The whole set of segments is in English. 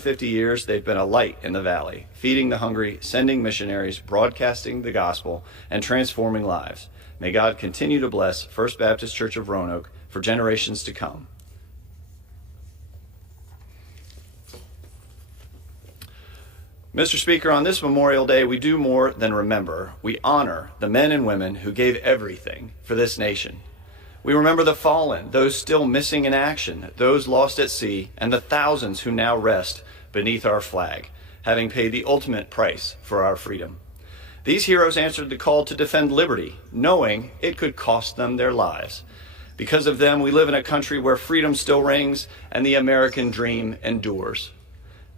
50 years, they've been a light in the valley, feeding the hungry, sending missionaries, broadcasting the gospel, and transforming lives. May God continue to bless First Baptist Church of Roanoke for generations to come. Mr. Speaker, on this Memorial Day, we do more than remember. We honor the men and women who gave everything for this nation. We remember the fallen, those still missing in action, those lost at sea, and the thousands who now rest beneath our flag, having paid the ultimate price for our freedom. These heroes answered the call to defend liberty, knowing it could cost them their lives. Because of them, we live in a country where freedom still rings and the American dream endures.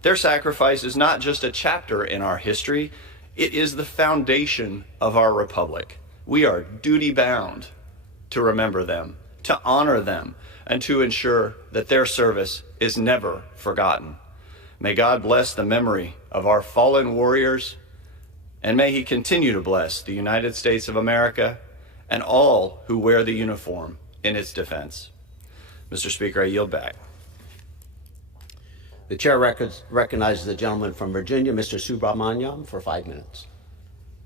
Their sacrifice is not just a chapter in our history, it is the foundation of our republic. We are duty-bound to remember them, to honor them, and to ensure that their service is never forgotten. May God bless the memory of our fallen warriors, and may He continue to bless the United States of America and all who wear the uniform in its defense. Mr. Speaker, I yield back. The chair recognizes the gentleman from Virginia, Mr. Subramaniam, for 5 minutes.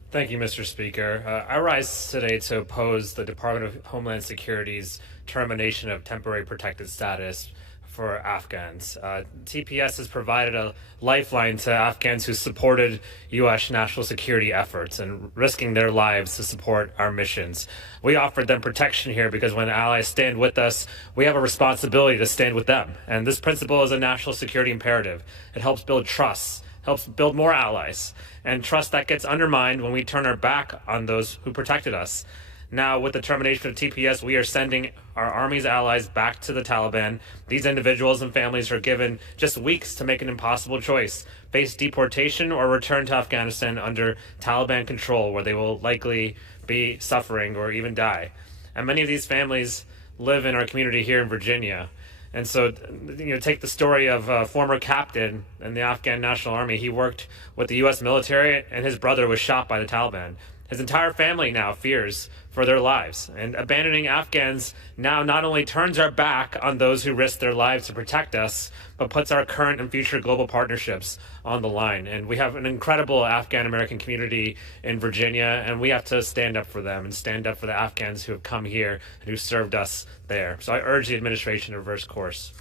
Thank you, Mr. Speaker. I rise today to oppose the Department of Homeland Security's termination of temporary protected status for Afghans. TPS has provided a lifeline to Afghans who supported U.S. national security efforts and risking their lives to support our missions. We offered them protection here because when allies stand with us, we have a responsibility to stand with them. And this principle is a national security imperative. It helps build trust, helps build more allies, and trust that gets undermined when we turn our back on those who protected us. Now, with the termination of TPS, we are sending our Army's allies back to the Taliban. These individuals and families are given just weeks to make an impossible choice: face deportation or return to Afghanistan under Taliban control, where they will likely be suffering or even die. And many of these families live in our community here in Virginia. And so, take the story of a former captain in the Afghan National Army. He worked with the U.S. military, and his brother was shot by the Taliban. His entire family now fears for their lives. And abandoning Afghans now not only turns our back on those who risk their lives to protect us, but puts our current and future global partnerships on the line. And we have an incredible Afghan-American community in Virginia, and we have to stand up for them and stand up for the Afghans who have come here and who served us there. So I urge the administration to reverse course.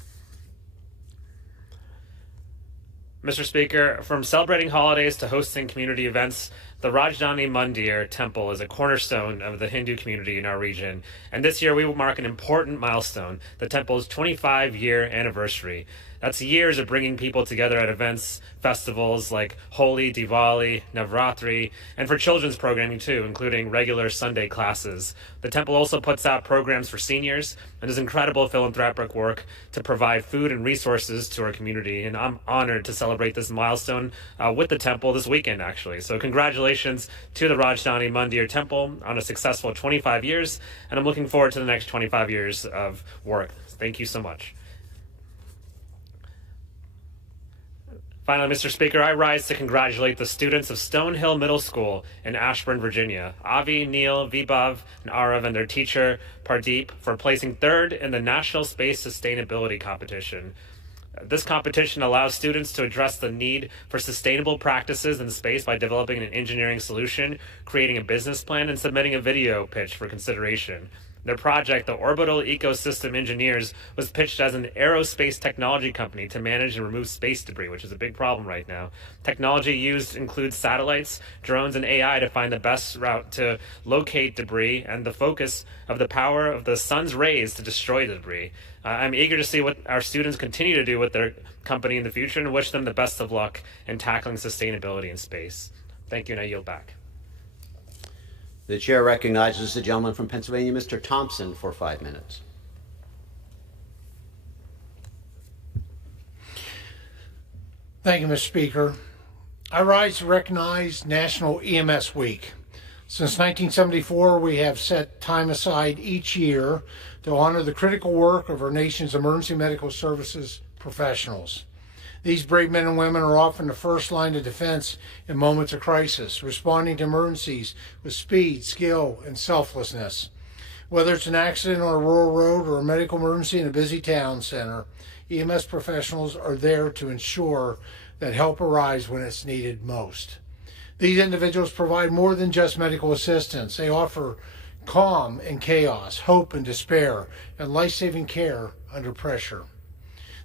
Mr. Speaker, from celebrating holidays to hosting community events, the Rajdhani Mandir Temple is a cornerstone of the Hindu community in our region, and this year we will mark an important milestone, the temple's 25-year anniversary. That's years of bringing people together at events, festivals like Holi, Diwali, Navratri, and for children's programming too, including regular Sunday classes. The temple also puts out programs for seniors and does incredible philanthropic work to provide food and resources to our community, and I'm honored to celebrate this milestone with the temple this weekend, actually. So congratulations to the Rajdhani Mandir Temple on a successful 25 years, and I'm looking forward to the next 25 years of work. Thank you so much. Finally, Mr. Speaker, I rise to congratulate the students of Stonehill Middle School in Ashburn, Virginia, Avi, Neil, Vibhav, and Arav, and their teacher, Pardeep, for placing third in the National Space Sustainability Competition. This competition allows students to address the need for sustainable practices in space by developing an engineering solution, creating a business plan, and submitting a video pitch for consideration. Their project, the Orbital Ecosystem Engineers, was pitched as an aerospace technology company to manage and remove space debris, which is a big problem right now. Technology used includes satellites, drones, and AI to find the best route to locate debris and the focus of the power of the sun's rays to destroy the debris. I'm eager to see what our students continue to do with their company in the future and wish them the best of luck in tackling sustainability in space. Thank you, and I yield back. The chair recognizes the gentleman from Pennsylvania, Mr. Thompson, for 5 minutes. Thank you, Mr. Speaker. I rise to recognize National EMS Week. Since 1974, we have set time aside each year to honor the critical work of our nation's emergency medical services professionals. These brave men and women are often the first line of defense in moments of crisis, responding to emergencies with speed, skill, and selflessness. Whether it's an accident on a rural road or a medical emergency in a busy town center, EMS professionals are there to ensure that help arrives when it's needed most. These individuals provide more than just medical assistance. They offer calm in chaos, hope in despair, and life-saving care under pressure.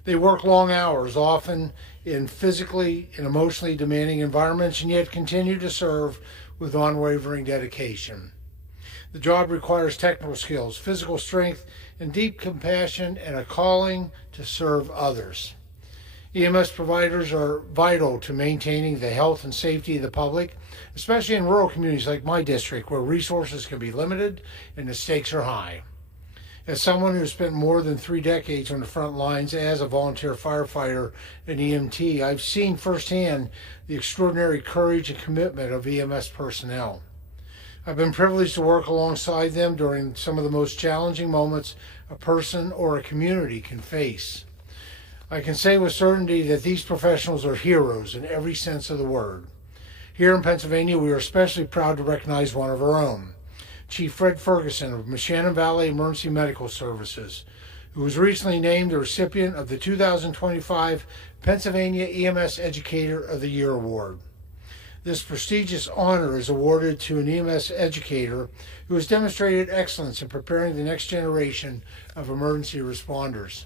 They work long hours, often in physically and emotionally demanding environments, and yet continue to serve with unwavering dedication. The job requires technical skills, physical strength, and deep compassion, and a calling to serve others. EMS providers are vital to maintaining the health and safety of the public, especially in rural communities like my district, where resources can be limited and the stakes are high. As someone who spent more than 3 decades on the front lines as a volunteer firefighter and EMT, I've seen firsthand the extraordinary courage and commitment of EMS personnel. I've been privileged to work alongside them during some of the most challenging moments a person or a community can face. I can say with certainty that these professionals are heroes in every sense of the word. Here in Pennsylvania, we are especially proud to recognize one of our own, Chief Fred Ferguson of Moshannon Valley Emergency Medical Services, who was recently named the recipient of the 2025 Pennsylvania EMS Educator of the Year Award. This prestigious honor is awarded to an EMS educator who has demonstrated excellence in preparing the next generation of emergency responders.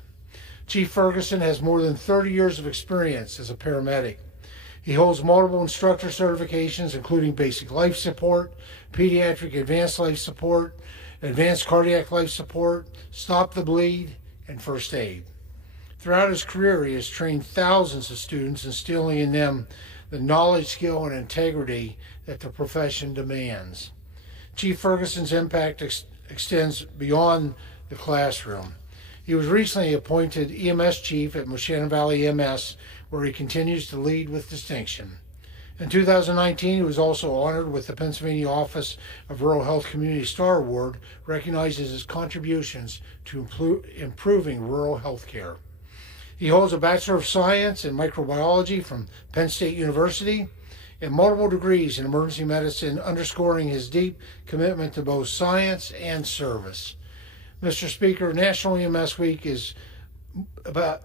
Chief Ferguson has more than 30 years of experience as a paramedic. He holds multiple instructor certifications, including basic life support, pediatric advanced life support, advanced cardiac life support, stop the bleed, and first aid. Throughout his career, he has trained thousands of students, instilling in them the knowledge, skill, and integrity that the profession demands. Chief Ferguson's impact extends beyond the classroom. He was recently appointed EMS Chief at Moshannon Valley EMS, where he continues to lead with distinction. In 2019, he was also honored with the Pennsylvania Office of Rural Health Community Star Award, recognizes his contributions to improving rural health care. He holds a Bachelor of Science in Microbiology from Penn State University and multiple degrees in emergency medicine, underscoring his deep commitment to both science and service. Mr. Speaker, National EMS Week is about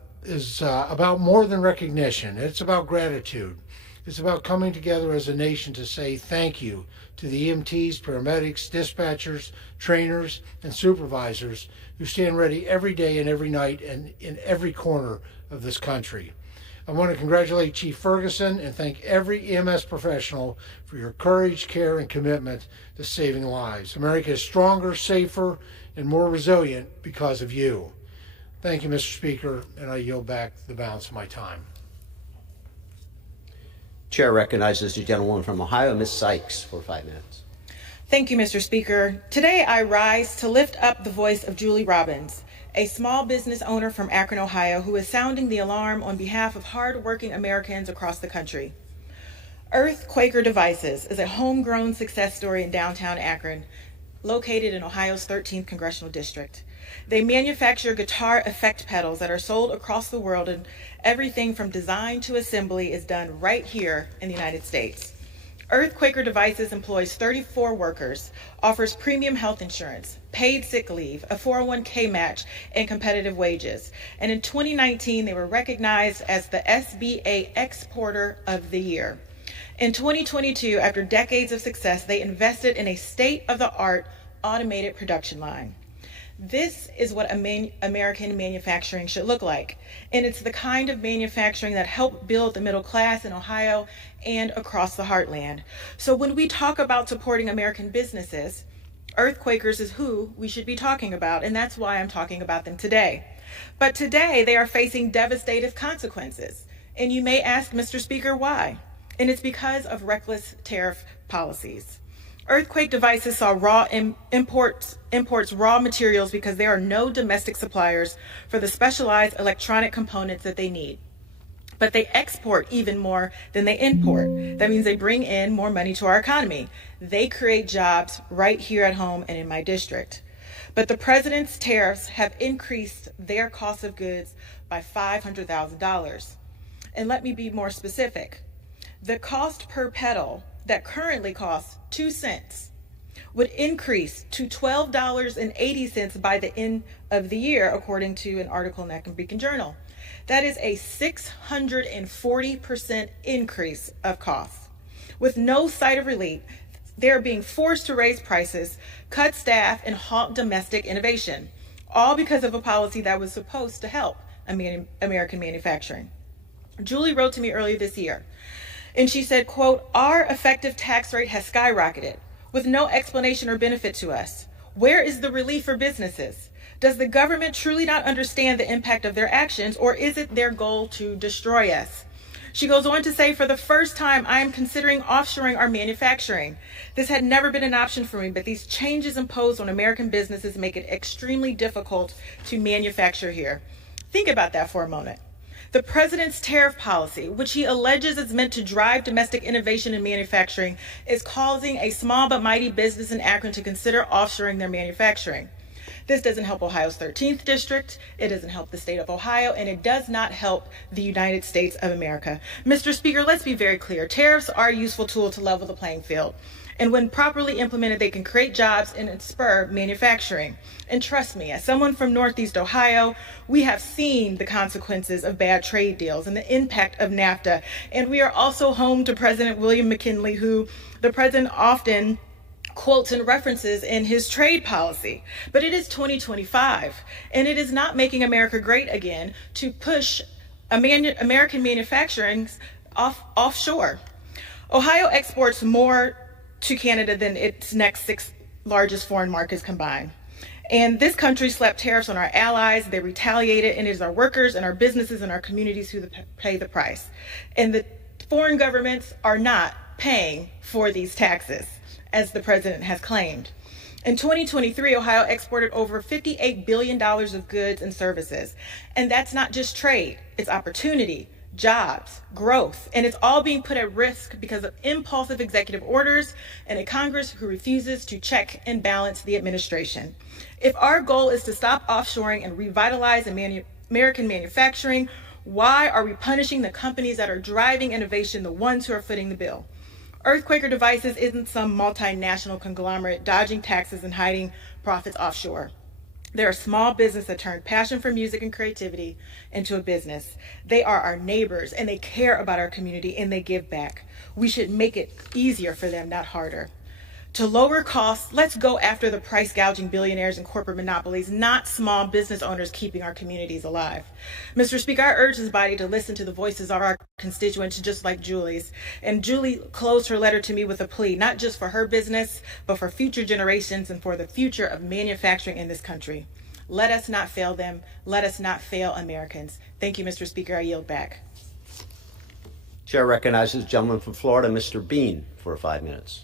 more than recognition. It's about gratitude. It's about coming together as a nation to say thank you to the EMTs, paramedics, dispatchers, trainers, and supervisors who stand ready every day and every night and in every corner of this country. I want to congratulate Chief Ferguson and thank every EMS professional for your courage, care, and commitment to saving lives. America is stronger, safer, and more resilient because of you. Thank you, Mr. Speaker, and I yield back the balance of my time. Chair recognizes the gentlewoman from Ohio, Ms. Sykes, for 5 minutes. Thank you, Mr. Speaker. Today I rise to lift up the voice of Julie Robbins, a small business owner from Akron, Ohio, who is sounding the alarm on behalf of hard-working Americans across the country. Earth Quaker Devices is a homegrown success story in downtown Akron, located in Ohio's 13th Congressional District. They manufacture guitar effect pedals that are sold across the world, and everything from design to assembly is done right here in the United States. Earth Quaker Devices employs 34 workers, offers premium health insurance, paid sick leave, a 401k match, and competitive wages. And in 2019, they were recognized as the SBA Exporter of the Year. In 2022, after decades of success, they invested in a state-of-the-art automated production line. This is what American manufacturing should look like, and it's the kind of manufacturing that helped build the middle class in Ohio and across the heartland. So when we talk about supporting American businesses, Earth Quakers is who we should be talking about, and that's why I'm talking about them today. But today they are facing devastating consequences, and you may ask, Mr. Speaker, why? And it's because of reckless tariff policies. Earthquake Devices saw imports raw materials because there are no domestic suppliers for the specialized electronic components that they need. But they export even more than they import. That means they bring in more money to our economy. They create jobs right here at home and in my district. But the president's tariffs have increased their cost of goods by $500,000. And let me be more specific. The cost per pedal that currently costs 2 cents would increase to $12.80 by the end of the year, according to an article in Akron Beacon Journal. That is a 640% increase of costs. With no sight of relief, they're being forced to raise prices, cut staff, and halt domestic innovation, all because of a policy that was supposed to help American manufacturing. Julie wrote to me earlier this year, and she said, quote, "Our effective tax rate has skyrocketed with no explanation or benefit to us. Where is the relief for businesses? Does the government truly not understand the impact of their actions, or is it their goal to destroy us?" She goes on to say, "For the first time, I am considering offshoring our manufacturing. This had never been an option for me, but these changes imposed on American businesses make it extremely difficult to manufacture here." Think about that for a moment. The president's tariff policy, which he alleges is meant to drive domestic innovation in manufacturing, is causing a small but mighty business in Akron to consider offshoring their manufacturing. This doesn't help Ohio's 13th district, it doesn't help the state of Ohio, and it does not help the United States of America. Mr. Speaker, let's be very clear. Tariffs are a useful tool to level the playing field. And when properly implemented, they can create jobs and spur manufacturing. And trust me, as someone from Northeast Ohio, we have seen the consequences of bad trade deals and the impact of NAFTA. And we are also home to President William McKinley, who the president often quotes and references in his trade policy. But it is 2025, and it is not making America great again to push American manufacturing offshore. Ohio exports more to Canada than its next 6 largest foreign markets combined. And this country slapped tariffs on our allies, they retaliated, and it is our workers and our businesses and our communities who pay the price. And the foreign governments are not paying for these taxes, as the president has claimed. In 2023, Ohio exported over $58 billion of goods and services. And that's not just trade, it's opportunity, jobs, growth, and it's all being put at risk because of impulsive executive orders and a Congress who refuses to check and balance the administration. If our goal is to stop offshoring and revitalize American manufacturing, why are we punishing the companies that are driving innovation, the ones who are footing the bill? Earthquaker Devices isn't some multinational conglomerate dodging taxes and hiding profits offshore. They're a small business that turned passion for music and creativity into a business. They are our neighbors, and they care about our community, and they give back. We should make it easier for them, not harder. To lower costs, let's go after the price gouging billionaires and corporate monopolies, not small business owners keeping our communities alive. Mr. Speaker, I urge this body to listen to the voices of our constituents, just like Julie's. And Julie closed her letter to me with a plea, not just for her business, but for future generations and for the future of manufacturing in this country. Let us not fail them. Let us not fail Americans. Thank you, Mr. Speaker. I yield back. Chair recognizes the gentleman from Florida, Mr. Bean, for 5 minutes.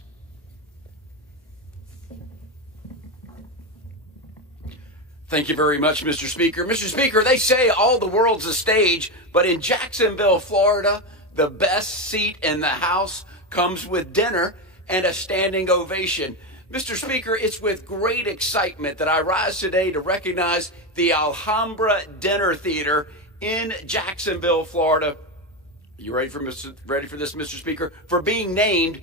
Thank you very much, Mr. Speaker. Mr. Speaker, they say all the world's a stage, but in Jacksonville, Florida, the best seat in the House comes with dinner and a standing ovation. Mr. Speaker, it's with great excitement that I rise today to recognize the Alhambra Dinner Theater in Jacksonville, Florida. You ready for this, Mr. Speaker? For being named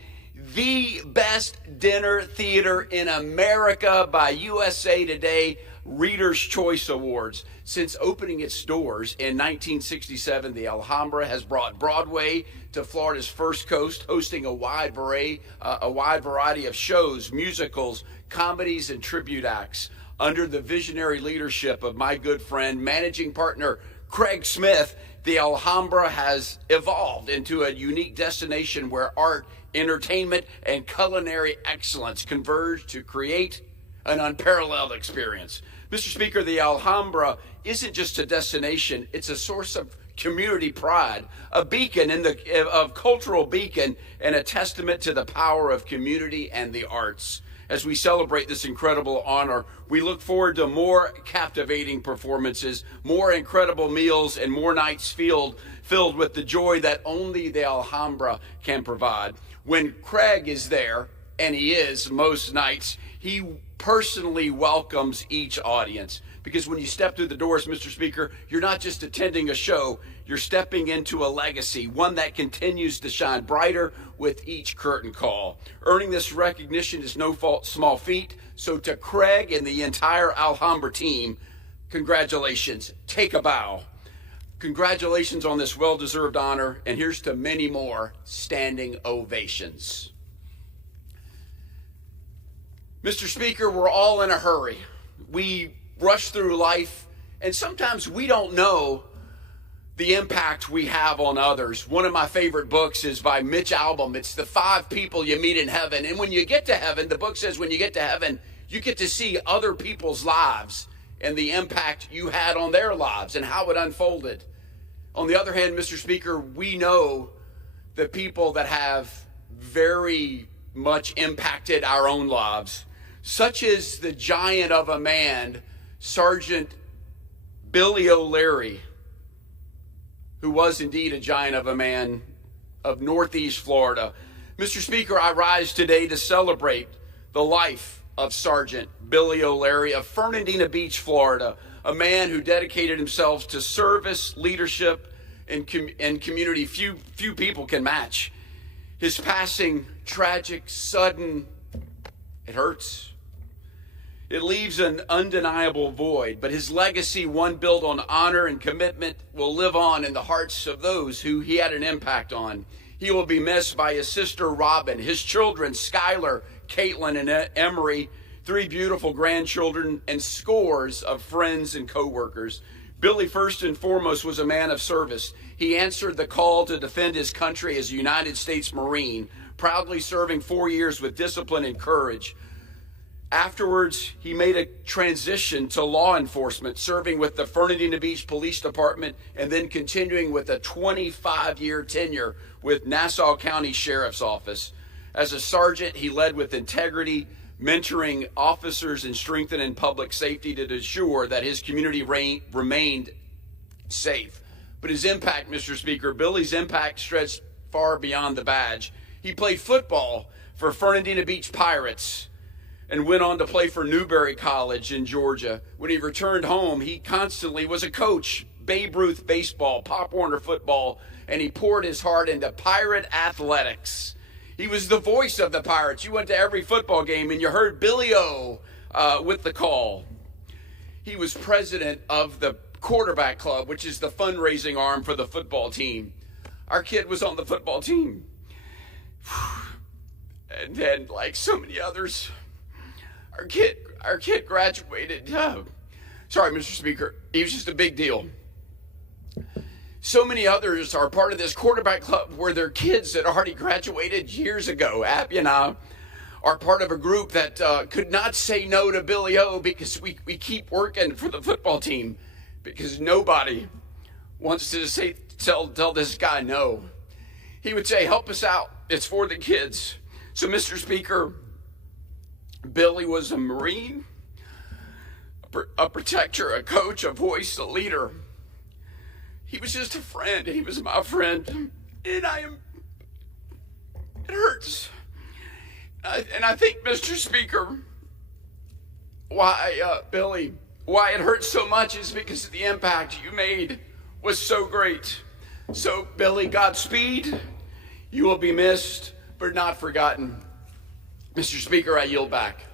the best dinner theater in America by USA Today Reader's Choice Awards. Since opening its doors in 1967, the Alhambra has brought Broadway to Florida's First Coast, hosting a wide variety of shows, musicals, comedies, and tribute acts. Under the visionary leadership of my good friend, managing partner Craig Smith, the Alhambra has evolved into a unique destination where art, entertainment, and culinary excellence converge to create an unparalleled experience. Mr. Speaker, the Alhambra isn't just a destination, it's a source of community pride, a beacon of cultural beacon, and a testament to the power of community and the arts. As we celebrate this incredible honor, we look forward to more captivating performances, more incredible meals, and more nights filled with the joy that only the Alhambra can provide. When Craig is there, and he is most nights, he personally welcomes each audience. Because when you step through the doors, Mr. Speaker, you're not just attending a show, you're stepping into a legacy, one that continues to shine brighter with each curtain call. Earning this recognition is no small feat, so to Craig and the entire Alhambra team, congratulations, take a bow. Congratulations on this well-deserved honor, and here's to many more standing ovations. Mr. Speaker, we're all in a hurry. We rush through life, and sometimes we don't know the impact we have on others. One of my favorite books is by Mitch Albom. It's The 5 People You Meet in Heaven. And when you get to heaven, the book says when you get to heaven, you get to see other people's lives and the impact you had on their lives and how it unfolded. On the other hand, Mr. Speaker, we know the people that have very much impacted our own lives, such as the giant of a man, Sergeant Billy O'Leary, who was indeed a giant of a man of Northeast Florida. Mr. Speaker, I rise today to celebrate the life of Sergeant Billy O'Leary of Fernandina Beach, Florida, a man who dedicated himself to service, leadership, and community few people can match. His passing, tragic, sudden, it hurts. It leaves an undeniable void, but his legacy, one built on honor and commitment, will live on in the hearts of those who he had an impact on. He will be missed by his sister, Robin, his children, Skylar, Caitlin, and Emery, 3 beautiful grandchildren, and scores of friends and co-workers. Billy, first and foremost, was a man of service. He answered the call to defend his country as a United States Marine, proudly serving 4 years with discipline and courage. Afterwards, he made a transition to law enforcement, serving with the Fernandina Beach Police Department and then continuing with a 25-year tenure with Nassau County Sheriff's Office. As a sergeant, he led with integrity, mentoring officers and strengthening public safety to ensure that his community remained safe. But his impact, Mr. Speaker, Billy's impact stretched far beyond the badge. He played football for Fernandina Beach Pirates and went on to play for Newberry College in Georgia. When he returned home, he constantly was a coach, Babe Ruth baseball, Pop Warner football, and he poured his heart into Pirate athletics. He was the voice of the Pirates. You went to every football game and you heard Billy O with the call. He was president of the quarterback club, which is the fundraising arm for the football team. Our kid was on the football team. And then, like so many others, our kid graduated. Sorry, Mr. Speaker. He was just a big deal. So many others are part of this quarterback club where their kids that already graduated years ago. Abby and I are part of a group that could not say no to Billy O because we keep working for the football team because nobody wants to tell this guy no. He would say, help us out. It's for the kids. So, Mr. Speaker, Billy was a Marine, a protector, a coach, a voice, a leader. He was just a friend. He was my friend. And it hurts. And I think, Mr. Speaker, Billy, why it hurts so much is because the impact you made was so great. So, Billy, Godspeed. You will be missed, but not forgotten. Mr. Speaker, I yield back.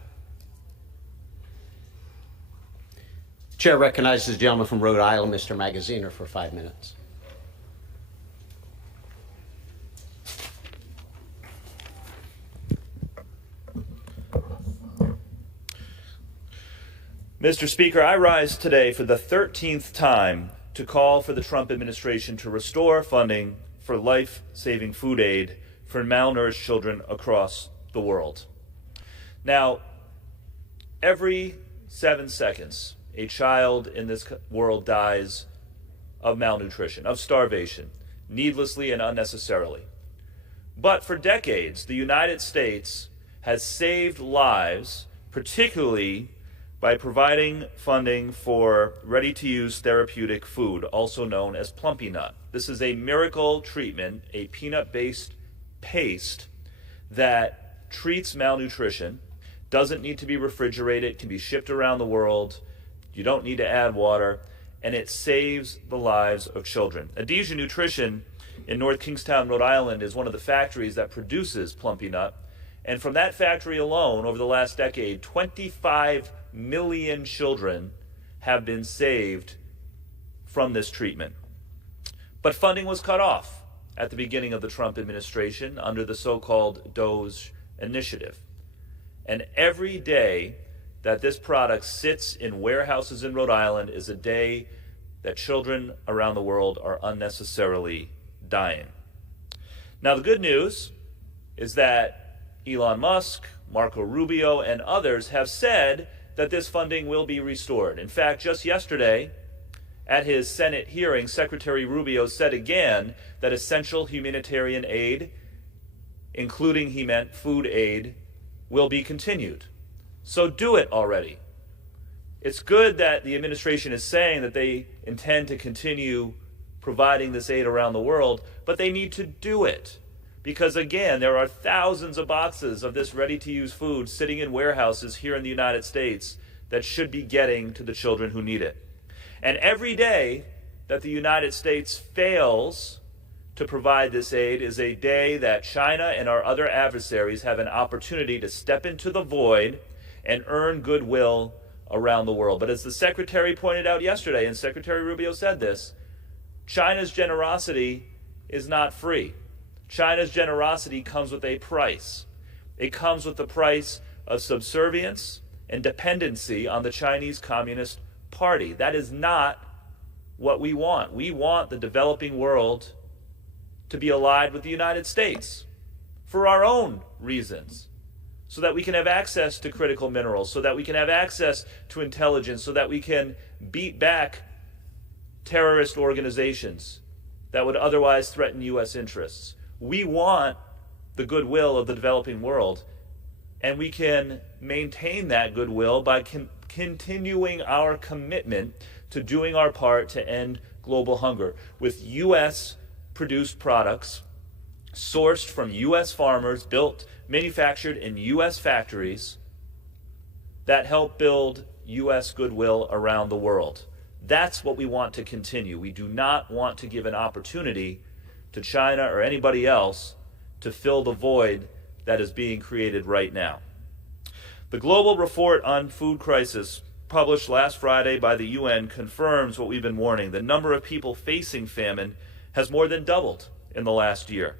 Chair recognizes the gentleman from Rhode Island, Mr. Magaziner, for 5 minutes. Mr. Speaker, I rise today for the 13th time to call for the Trump administration to restore funding for life-saving food aid for malnourished children across the world. Now, every 7 seconds, a child in this world dies of malnutrition, of starvation, needlessly and unnecessarily. But for decades, the United States has saved lives, particularly by providing funding for ready-to-use therapeutic food, also known as Plumpy Nut. This is a miracle treatment, a peanut-based paste that treats malnutrition, doesn't need to be refrigerated, can be shipped around the world, you don't need to add water, and it saves the lives of children. Adhesion Nutrition in North Kingstown, Rhode Island is one of the factories that produces Plumpy Nut, and from that factory alone, over the last decade, 25 million children have been saved from this treatment. But funding was cut off at the beginning of the Trump administration under the so-called DOGE initiative. And every day that this product sits in warehouses in Rhode Island is a day that children around the world are unnecessarily dying. Now, the good news is that Elon Musk, Marco Rubio, and others have said that this funding will be restored. In fact, just yesterday, at his Senate hearing, Secretary Rubio said again that essential humanitarian aid, including, he meant, food aid, will be continued. So do it already. It's good that the administration is saying that they intend to continue providing this aid around the world, but they need to do it. Because again, there are thousands of boxes of this ready-to-use food sitting in warehouses here in the United States that should be getting to the children who need it. And every day that the United States fails to provide this aid is a day that China and our other adversaries have an opportunity to step into the void and earn goodwill around the world. But as the Secretary pointed out yesterday, and Secretary Rubio said this, China's generosity is not free. China's generosity comes with a price. It comes with the price of subservience and dependency on the Chinese Communist Party. That is not what we want. We want the developing world to be allied with the United States for our own reasons, so that we can have access to critical minerals, so that we can have access to intelligence, so that we can beat back terrorist organizations that would otherwise threaten U.S. interests. We want the goodwill of the developing world, and we can maintain that goodwill by continuing our commitment to doing our part to end global hunger with U.S.-produced products sourced from U.S. farmers, built, manufactured in U.S. factories that help build U.S. goodwill around the world. That's what we want to continue. We do not want to give an opportunity to China or anybody else to fill the void that is being created right now. The Global Report on Food Crisis, published last Friday by the UN, confirms what we've been warning. The number of people facing famine has more than doubled in the last year.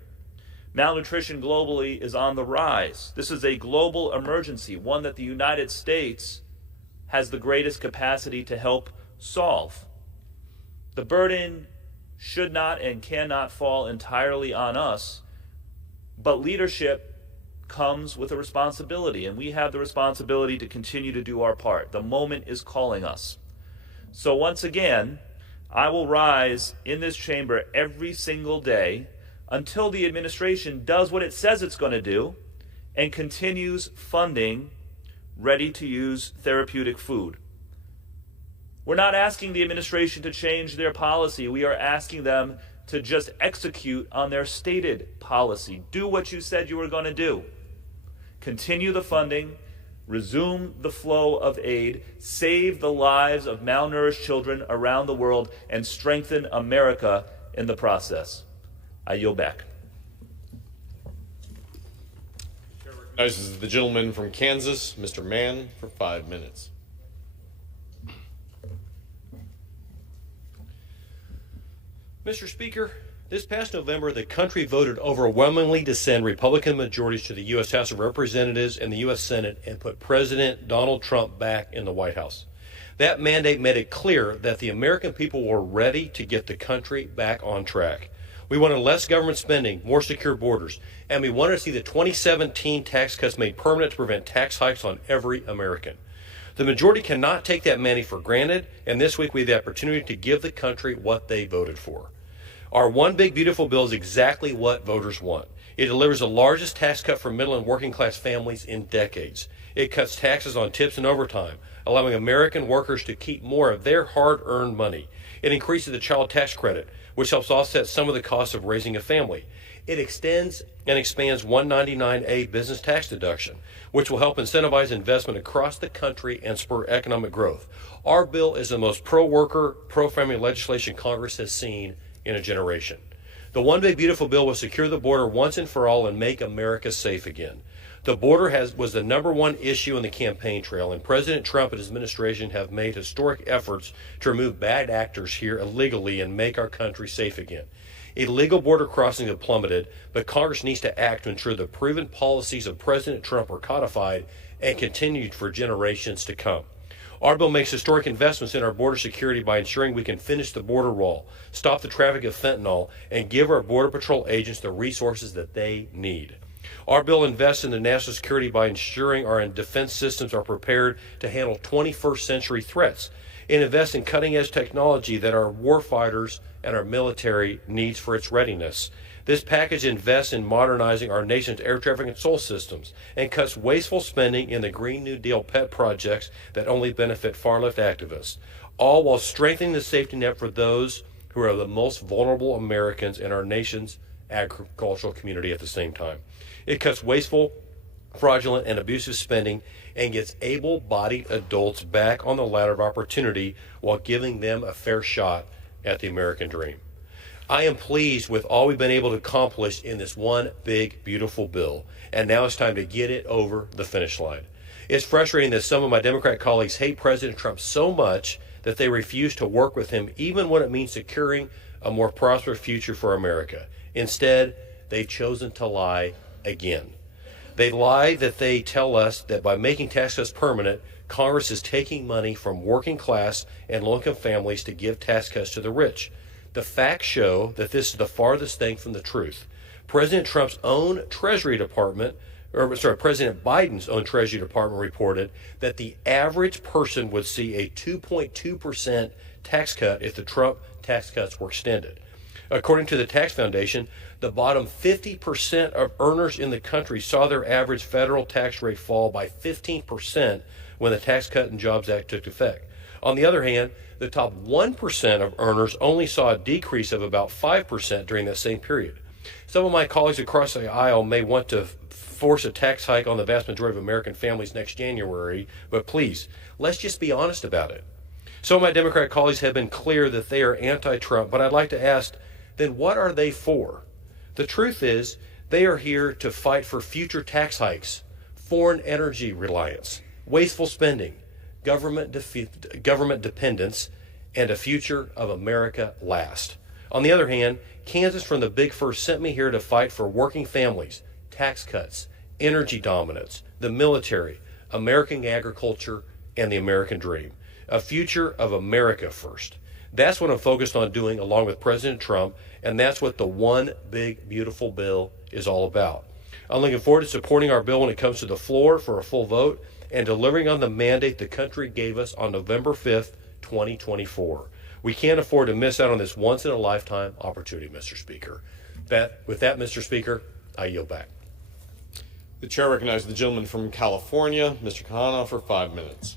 Malnutrition globally is on the rise. This is a global emergency, one that the United States has the greatest capacity to help solve. The burden should not and cannot fall entirely on us, but leadership comes with a responsibility, and we have the responsibility to continue to do our part. The moment is calling us. So once again, I will rise in this chamber every single day until the administration does what it says it's going to do and continues funding ready-to-use therapeutic food. We're not asking the administration to change their policy. We are asking them to just execute on their stated policy. Do what you said you were going to do. Continue the funding, resume the flow of aid, save the lives of malnourished children around the world, and strengthen America in the process. I yield back. Chair recognizes the gentleman from Kansas, Mr. Mann, for 5 minutes. Mr. Speaker, this past November, the country voted overwhelmingly to send Republican majorities to the U.S. House of Representatives and the U.S. Senate and put President Donald Trump back in the White House. That mandate made it clear that the American people were ready to get the country back on track. We wanted less government spending, more secure borders, and we wanted to see the 2017 tax cuts made permanent to prevent tax hikes on every American. The majority cannot take that mandate for granted, and this week we have the opportunity to give the country what they voted for. Our One Big Beautiful Bill is exactly what voters want. It delivers the largest tax cut for middle and working class families in decades. It cuts taxes on tips and overtime, allowing American workers to keep more of their hard-earned money. It increases the child tax credit, which helps offset some of the costs of raising a family. It extends and expands 199A business tax deduction, which will help incentivize investment across the country and spur economic growth. Our bill is the most pro-worker, pro-family legislation Congress has seen in a generation. The One Big Beautiful Bill will secure the border once and for all and make America safe again. The border was the #1 issue in the campaign trail, and President Trump and his administration have made historic efforts to remove bad actors here illegally and make our country safe again. Illegal border crossings have plummeted, but Congress needs to act to ensure the proven policies of President Trump are codified and continued for generations to come. Our bill makes historic investments in our border security by ensuring we can finish the border wall, stop the traffic of fentanyl, and give our Border Patrol agents the resources that they need. Our bill invests in the national security by ensuring our defense systems are prepared to handle 21st century threats, and invests in cutting-edge technology that our warfighters and our military needs for its readiness. This package invests in modernizing our nation's air traffic control systems and cuts wasteful spending in the Green New Deal pet projects that only benefit far-left activists, all while strengthening the safety net for those who are the most vulnerable Americans in our nation's agricultural community at the same time. It cuts wasteful, fraudulent, and abusive spending and gets able-bodied adults back on the ladder of opportunity while giving them a fair shot at the American dream. I am pleased with all we've been able to accomplish in this one big, beautiful bill, and now it's time to get it over the finish line. It's frustrating that some of my Democrat colleagues hate President Trump so much that they refuse to work with him, even when it means securing a more prosperous future for America. Instead, they've chosen to lie again. They lie that they tell us that by making tax cuts permanent, Congress is taking money from working class and low-income families to give tax cuts to the rich. The facts show that this is the farthest thing from the truth. President Trump's own Treasury Department, President Biden's own Treasury Department reported that the average person would see a 2.2% tax cut if the Trump tax cuts were extended. According to the Tax Foundation, the bottom 50% of earners in the country saw their average federal tax rate fall by 15% when the Tax Cut and Jobs Act took effect. On the other hand, the top 1% of earners only saw a decrease of about 5% during that same period. Some of my colleagues across the aisle may want to force a tax hike on the vast majority of American families next January, but please, let's just be honest about it. Some of my Democrat colleagues have been clear that they are anti-Trump, but I'd like to ask, then what are they for? The truth is, they are here to fight for future tax hikes, foreign energy reliance, wasteful spending, government dependence, and a future of America last. On the other hand, Kansas from the Big First sent me here to fight for working families, tax cuts, energy dominance, the military, American agriculture, and the American dream. A future of America first. That's what I'm focused on doing along with President Trump, and that's what the one big, beautiful bill is all about. I'm looking forward to supporting our bill when it comes to the floor for a full vote and delivering on the mandate the country gave us on November 5th, 2024. We can't afford to miss out on this once-in-a-lifetime opportunity, Mr. Speaker. With that, Mr. Speaker, I yield back. The chair recognizes the gentleman from California, Mr. Kahana, for 5 minutes.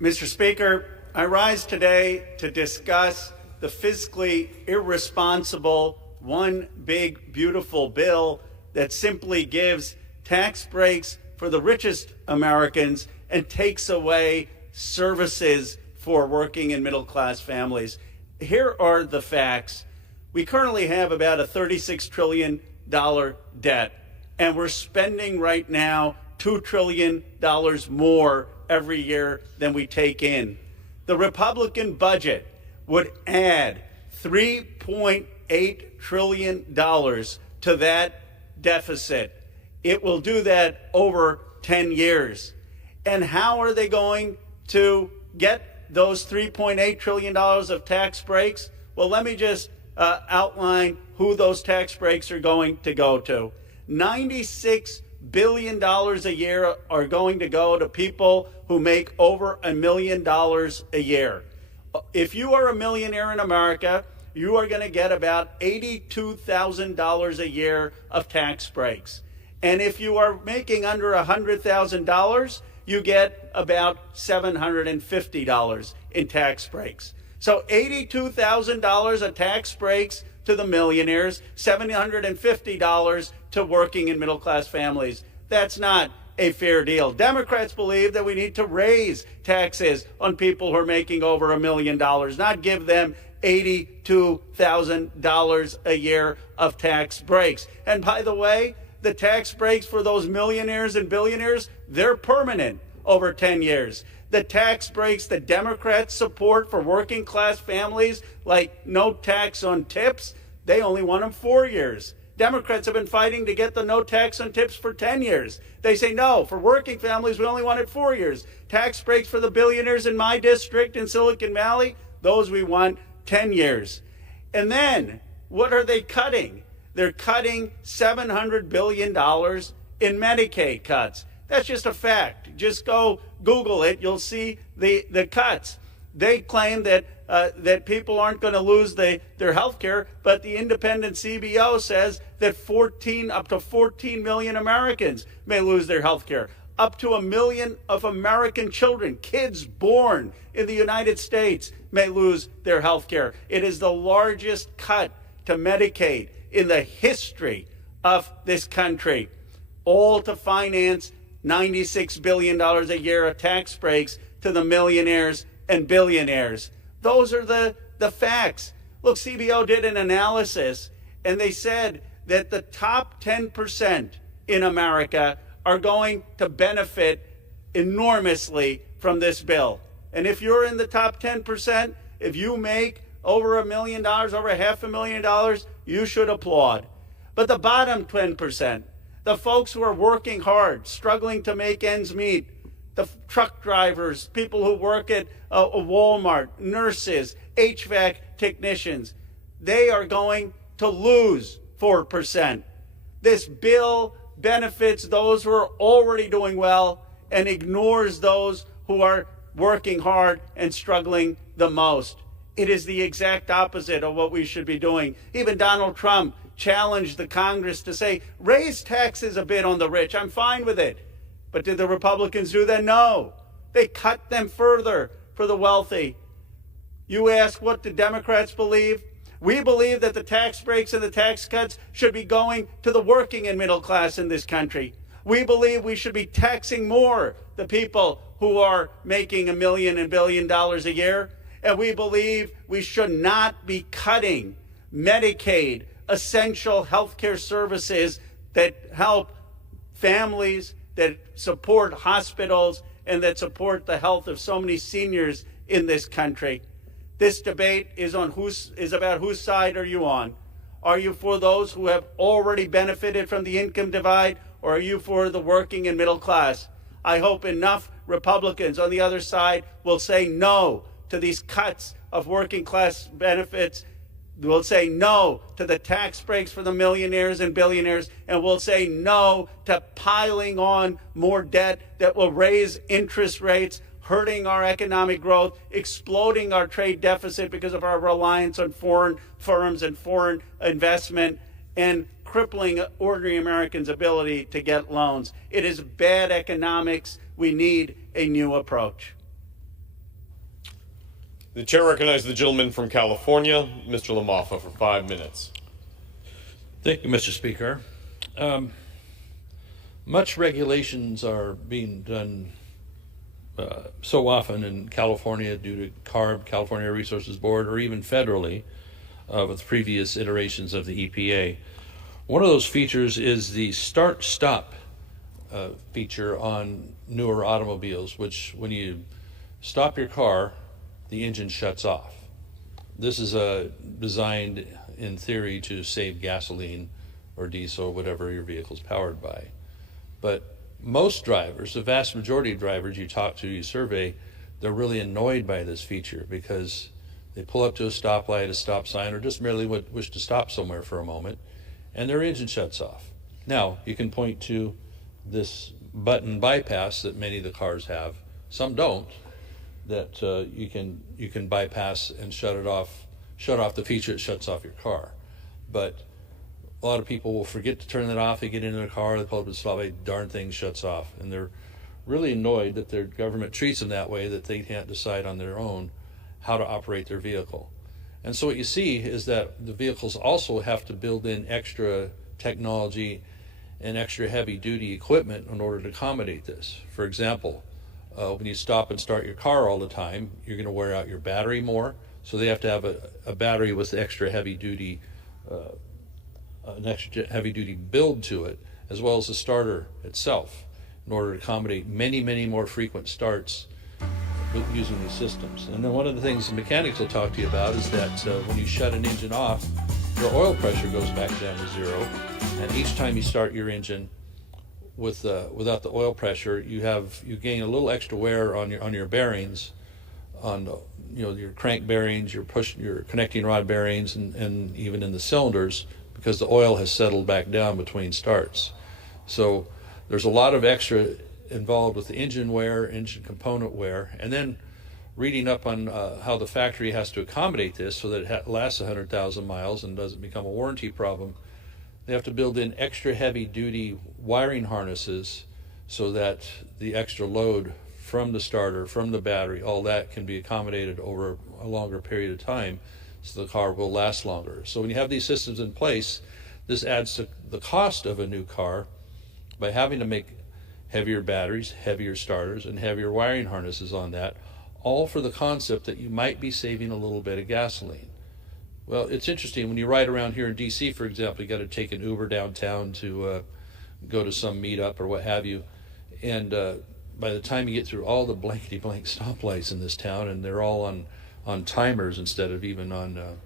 Mr. Speaker, I rise today to discuss the fiscally irresponsible one big beautiful bill that simply gives tax breaks for the richest Americans and takes away services for working and middle class families. Here are the facts. We currently have about a $36 trillion debt, and we're spending right now $2 trillion more every year than we take in. The Republican budget would add $3.8 trillion to that deficit. It will do that over 10 years. And how are they going to get those $3.8 trillion of tax breaks? Well, let me just outline who those tax breaks are going to go to. $96 billion a year are going to go to people who make over $1 million a year. If you are a millionaire in America, you are going to get about $82,000 a year of tax breaks. And if you are making under $100,000, you get about $750 in tax breaks. So $82,000 of tax breaks to the millionaires, $750 to working and middle class families. That's not a fair deal. Democrats believe that we need to raise taxes on people who are making over $1 million, not give them $82,000 a year of tax breaks. And by the way, the tax breaks for those millionaires and billionaires, they're permanent over 10 years. The tax breaks the Democrats support for working class families, like no tax on tips, they only want them 4 years. Democrats have been fighting to get the no tax on tips for 10 years. They say, no, for working families, we only wanted 4 years. Tax breaks for the billionaires in my district in Silicon Valley, those we want 10 years. And then, what are they cutting? They're cutting $700 billion in Medicaid cuts. That's just a fact. Just go Google it. You'll see the cuts. They claim that that people aren't going to lose their health care, but the independent CBO says that up to 14 million Americans may lose their health care. Up to 1 million of American children, kids born in the United States, may lose their health care. It is the largest cut to Medicaid in the history of this country, all to finance $96 billion a year of tax breaks to the millionaires and billionaires. Those are the facts. Look, CBO did an analysis, and they said that the top 10% in America are going to benefit enormously from this bill. And if you're in the top 10%, if you make over $1 million, over $500,000, you should applaud. But the bottom 10%, the folks who are working hard, struggling to make ends meet, the truck drivers, people who work at Walmart, nurses, HVAC technicians, they are going to lose 4%. This bill benefits those who are already doing well and ignores those who are working hard and struggling the most. It is the exact opposite of what we should be doing. Even Donald Trump challenged the Congress to say, raise taxes a bit on the rich. I'm fine with it. But did the Republicans do that? No. They cut them further for the wealthy. You ask what the Democrats believe? We believe that the tax breaks and the tax cuts should be going to the working and middle class in this country. We believe we should be taxing more the people who are making $1 million and $1 billion a year. And we believe we should not be cutting Medicaid, essential healthcare services that help families, that support hospitals, and that support the health of so many seniors in this country. This debate is about whose side are you on? Are you for those who have already benefited from the income divide, or are you for the working and middle class? I hope enough Republicans on the other side will say no to these cuts of working class benefits. We'll say no to the tax breaks for the millionaires and billionaires, and we'll say no to piling on more debt that will raise interest rates, hurting our economic growth, exploding our trade deficit because of our reliance on foreign firms and foreign investment, and crippling ordinary Americans' ability to get loans. It is bad economics. We need a new approach. The chair recognizes the gentleman from California, Mr. LaMaffa, for 5 minutes. Thank you, Mr. Speaker. Much regulations are being done so often in California due to CARB, California Air Resources Board, or even federally with previous iterations of the EPA. One of those features is the start-stop feature on newer automobiles, which when you stop your car, the engine shuts off. This is designed in theory to save gasoline or diesel or whatever your vehicle is powered by. But most drivers, the vast majority of drivers you talk to, you survey, they're really annoyed by this feature because they pull up to a stoplight, a stop sign, or just merely wish to stop somewhere for a moment, and their engine shuts off. Now, you can point to this button bypass that many of the cars have. Some don't. That you can bypass and shut off the feature that shuts off your car. But a lot of people will forget to turn that off. They get into their car, they pull up to the stoplight, darn thing shuts off, and they're really annoyed that their government treats them that way, that they can't decide on their own how to operate their vehicle. And so what you see is that the vehicles also have to build in extra technology and extra heavy-duty equipment in order to accommodate this. For example, when you stop and start your car all the time, you're going to wear out your battery more. So they have to have a battery with extra heavy duty, an extra heavy duty build to it, as well as the starter itself, in order to accommodate many, many more frequent starts using these systems. And then one of the things the mechanics will talk to you about is that when you shut an engine off, your oil pressure goes back down to zero, and each time you start your engine without the oil pressure, you gain a little extra wear on your bearings, on your crank bearings, your connecting rod bearings, and even in the cylinders, because the oil has settled back down between starts. So there's a lot of extra involved with the engine wear, engine component wear, and then reading up on how the factory has to accommodate this so that it lasts 100,000 miles and doesn't become a warranty problem. They have to build in extra heavy-duty wiring harnesses so that the extra load from the starter, from the battery, all that can be accommodated over a longer period of time so the car will last longer. So when you have these systems in place, this adds to the cost of a new car by having to make heavier batteries, heavier starters, and heavier wiring harnesses on that, all for the concept that you might be saving a little bit of gasoline. Well, it's interesting, when you ride around here in DC, for example, you got to take an Uber downtown to go to some meetup or what have you, and by the time you get through all the blankety-blank stoplights in this town, and they're all on timers instead of even on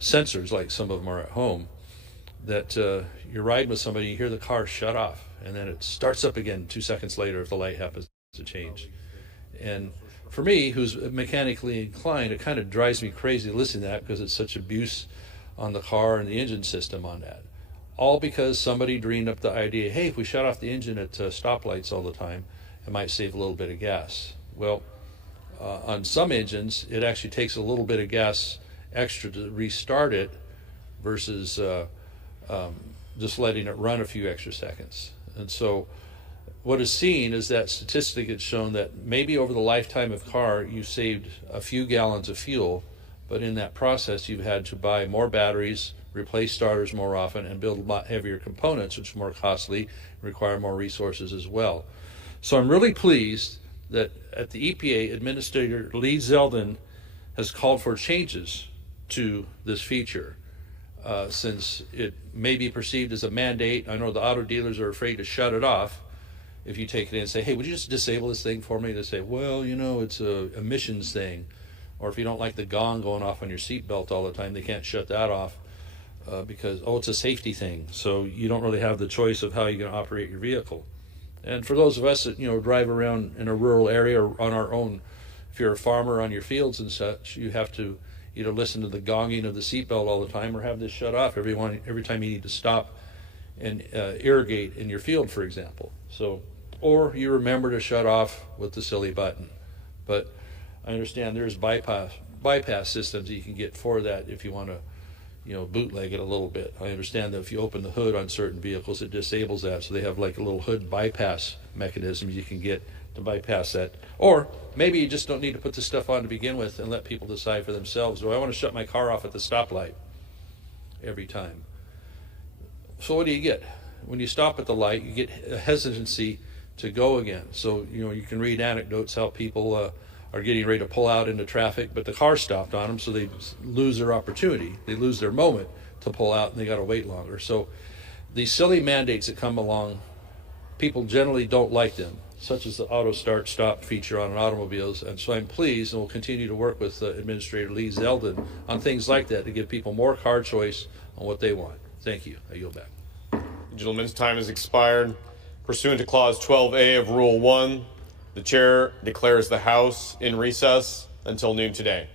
sensors like some of them are at home, that you're riding with somebody, you hear the car shut off, and then it starts up again 2 seconds later if the light happens to change. And for me, who's mechanically inclined, it kind of drives me crazy to listen to that, because it's such abuse on the car and the engine system on that. All because somebody dreamed up the idea, hey, if we shut off the engine at stoplights all the time, it might save a little bit of gas. Well, on some engines, it actually takes a little bit of gas extra to restart it versus just letting it run a few extra seconds. And so what is seen is that statistic has shown that maybe over the lifetime of car, you saved a few gallons of fuel, but in that process, you've had to buy more batteries, replace starters more often, and build a lot heavier components, which are more costly, require more resources as well. So I'm really pleased that at the EPA, Administrator Lee Zeldin has called for changes to this feature, since it may be perceived as a mandate. I know the auto dealers are afraid to shut it off. If you take it in and say, hey, would you just disable this thing for me? They say, well, it's a emissions thing. Or if you don't like the gong going off on your seatbelt all the time, they can't shut that off because, it's a safety thing. So you don't really have the choice of how you're going to operate your vehicle. And for those of us that, drive around in a rural area or on our own, if you're a farmer on your fields and such, you have to either listen to the gonging of the seatbelt all the time or have this shut off every time you need to stop and irrigate in your field, for example. So, or you remember to shut off with the silly button. But I understand there's bypass systems that you can get for that if you want to, bootleg it a little bit. I understand that if you open the hood on certain vehicles, it disables that. So they have like a little hood bypass mechanism you can get to bypass that. Or maybe you just don't need to put this stuff on to begin with and let people decide for themselves. Do I want to shut my car off at the stoplight every time? So what do you get? When you stop at the light, you get a hesitancy to go again. So, you can read anecdotes how people are getting ready to pull out into traffic, but the car stopped on them, so they lose their opportunity. They lose their moment to pull out, and they got to wait longer. So these silly mandates that come along, people generally don't like them, such as the auto start stop feature on automobiles. And so I'm pleased, and will continue to work with Administrator Lee Zeldin on things like that to give people more car choice on what they want. Thank you. I yield back. The gentleman's time has expired. Pursuant to Clause 12A of Rule 1, the chair declares the House in recess until noon today.